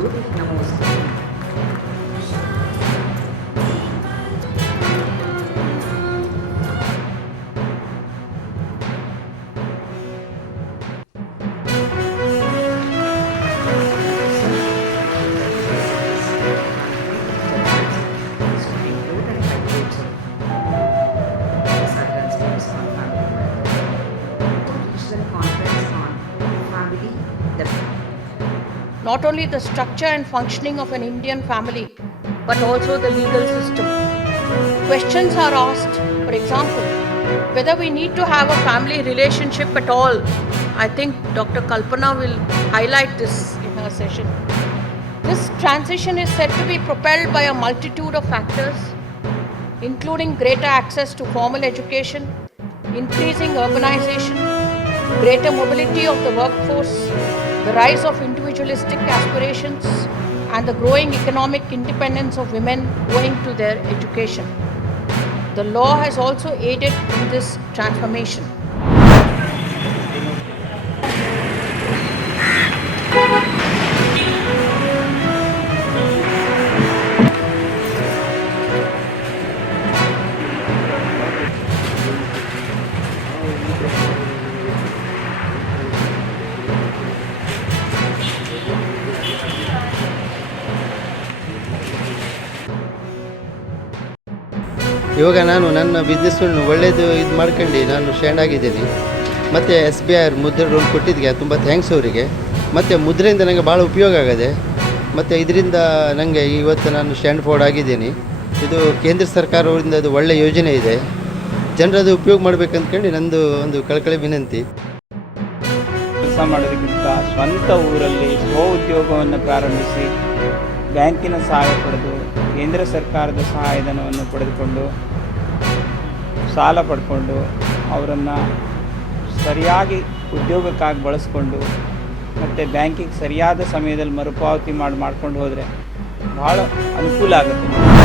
ज्योतिः नमोऽस्तु। Not only the structure and functioning of an Indian family, but also the legal system. Questions are asked, for example, whether we need to have a family relationship at all. I think Dr. Kalpana will highlight this in her session. This transition is said to be propelled by a multitude of factors, including greater access to formal education, increasing urbanization, greater mobility of the workforce, the rise of individualistic aspirations, and the growing economic independence of women owing to their education. The law has also aided in this transformation. ಇವಾಗ ನಾನು ನನ್ನ ಬಿಸ್ನೆಸ್ಸನ್ನು ಒಳ್ಳೆಯದು ಇದು ಮಾಡ್ಕೊಂಡು ನಾನು ಸ್ಟ್ಯಾಂಡ್ ಆಗಿದ್ದೀನಿ. ಮತ್ತು SBI ಮುದ್ರೆ ಲೋನ್ ಕೊಟ್ಟಿದ್ದಕ್ಕೆ ತುಂಬ ಥ್ಯಾಂಕ್ಸ್ ಅವರಿಗೆ. ಮತ್ತು ಮುದ್ರೆಯಿಂದ ನನಗೆ ಭಾಳ ಉಪಯೋಗ ಆಗಿದೆ. ಮತ್ತು ಇದರಿಂದ ನನಗೆ ಇವತ್ತು ನಾನು ಸ್ಟ್ಯಾಂಡ್ ಫಾರ್ವರ್ಡ್ ಆಗಿದ್ದೀನಿ. ಇದು ಕೇಂದ್ರ ಸರ್ಕಾರದಿಂದ ಅದು ಒಳ್ಳೆಯ ಯೋಜನೆ ಇದೆ. ಜನರದು ಉಪಯೋಗ ಮಾಡಬೇಕಂದ್ಕೊಂಡು ನಂದು ಒಂದು ಕಳಕಳಿ ವಿನಂತಿ. ಕೆಲಸ ಮಾಡೋದಕ್ಕಿಂತ ಸ್ವಂತ ಊರಲ್ಲಿ ಸ್ವ ಉದ್ಯೋಗವನ್ನು ಪ್ರಾರಂಭಿಸಿ ಬ್ಯಾಂಕಿನ ಸಹಾಯ ಪಡೆದು ಕೇಂದ್ರ ಸರ್ಕಾರದ ಸಹಾಯಧನವನ್ನು ಪಡೆದುಕೊಂಡು ಸಾಲ ಪಡ್ಕೊಂಡು ಅವರನ್ನು ಸರಿಯಾಗಿ ಉದ್ಯೋಗಕ್ಕಾಗಿ ಬಳಸ್ಕೊಂಡು ಮತ್ತು ಬ್ಯಾಂಕಿಗೆ ಸರಿಯಾದ ಸಮಯದಲ್ಲಿ ಮರುಪಾವತಿ ಮಾಡ್ಕೊಂಡು ಹೋದರೆ ಭಾಳ ಅನುಕೂಲ ಆಗುತ್ತೆ.